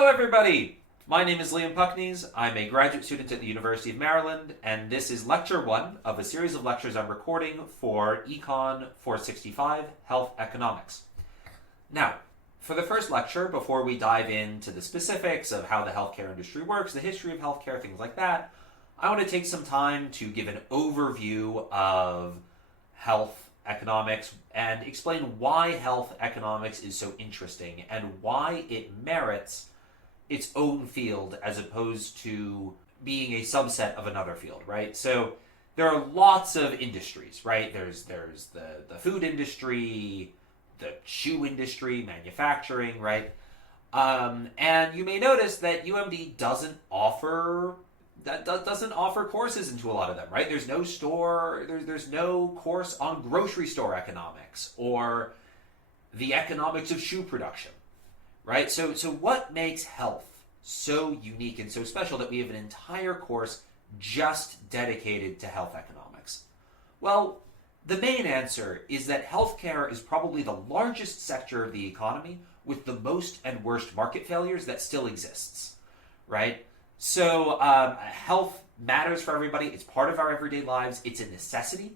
Hello everybody! My name is Liam Puckneys. I'm a graduate student at the University of Maryland, and this is lecture 1 of a series of lectures I'm recording for ECON 465, Health Economics. Now, for the first lecture, before we dive into the specifics of how the healthcare industry works, the history of healthcare, things like that, I want to take some time to give an overview of health economics and explain why health economics is so interesting and why it merits its own field as opposed to being a subset of another field, right? So there are lots of industries, right? There's the food industry, the shoe industry, manufacturing, right? And you may notice that UMD doesn't offer courses into a lot of them, right? There's no course on grocery store economics or the economics of shoe production, right? So what makes health so unique and so special that we have an entire course just dedicated to health economics? Well, the main answer is that healthcare is probably the largest sector of the economy with the most and worst market failures that still exists, right? So health matters for everybody. It's part of our everyday lives. It's a necessity.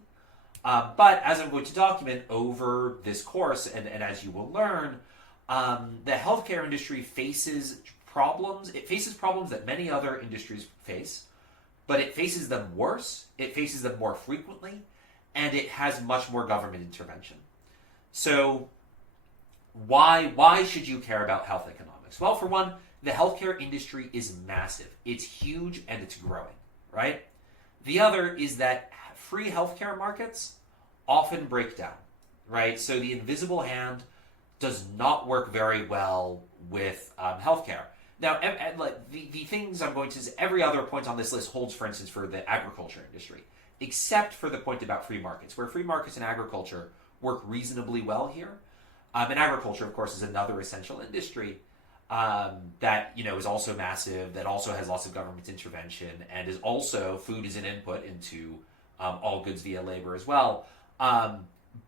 But as I'm going to document over this course, and as you will learn, the healthcare industry faces problems. It faces problems that many other industries face, but it faces them worse. It faces them more frequently, and it has much more government intervention. So why should you care about health economics? Well, for one, the healthcare industry is massive. It's huge and it's growing, right? The other is that free healthcare markets often break down, right? So the invisible hand does not work very well with healthcare. Now, the things I'm going to say, every other point on this list holds, for instance, for the agriculture industry, except for the point about free markets, where free markets and agriculture work reasonably well here. And agriculture, of course, is another essential industry that is also massive, that also has lots of government intervention, and is also, food is an input into all goods via labor as well.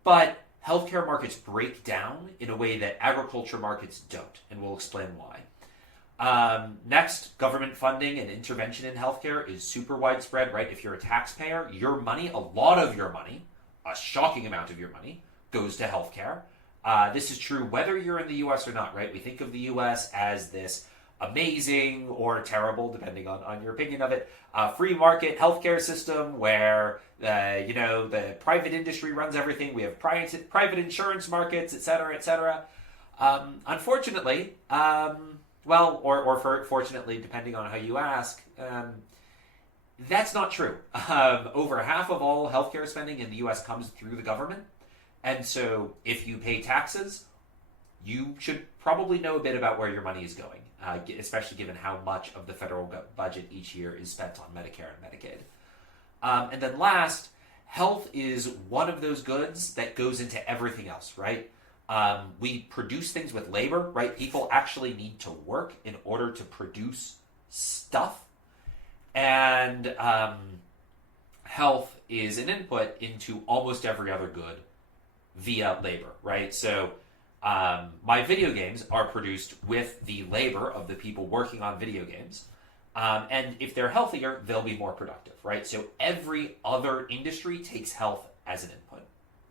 But healthcare markets break down in a way that agriculture markets don't, and we'll explain why. Next, government funding and intervention in healthcare is super widespread, right? If you're a taxpayer, your money, a lot of your money, a shocking amount of your money, goes to healthcare. This is true whether you're in the U.S. or not, right? We think of the U.S. as this amazing or terrible, depending on your opinion of it, free market healthcare system where the private industry runs everything. We have private insurance markets, et cetera, et cetera. Unfortunately, fortunately, depending on how you ask, that's not true. Over half of all healthcare spending in the U.S. comes through the government. And so if you pay taxes, you should probably know a bit about where your money is going, especially given how much of the federal budget each year is spent on Medicare and Medicaid. And then last, health is one of those goods that goes into everything else, right? We produce things with labor, right? People actually need to work in order to produce stuff. And health is an input into almost every other good via labor, right? So my video games are produced with the labor of the people working on video games. And if they're healthier, they'll be more productive, right? So every other industry takes health as an input.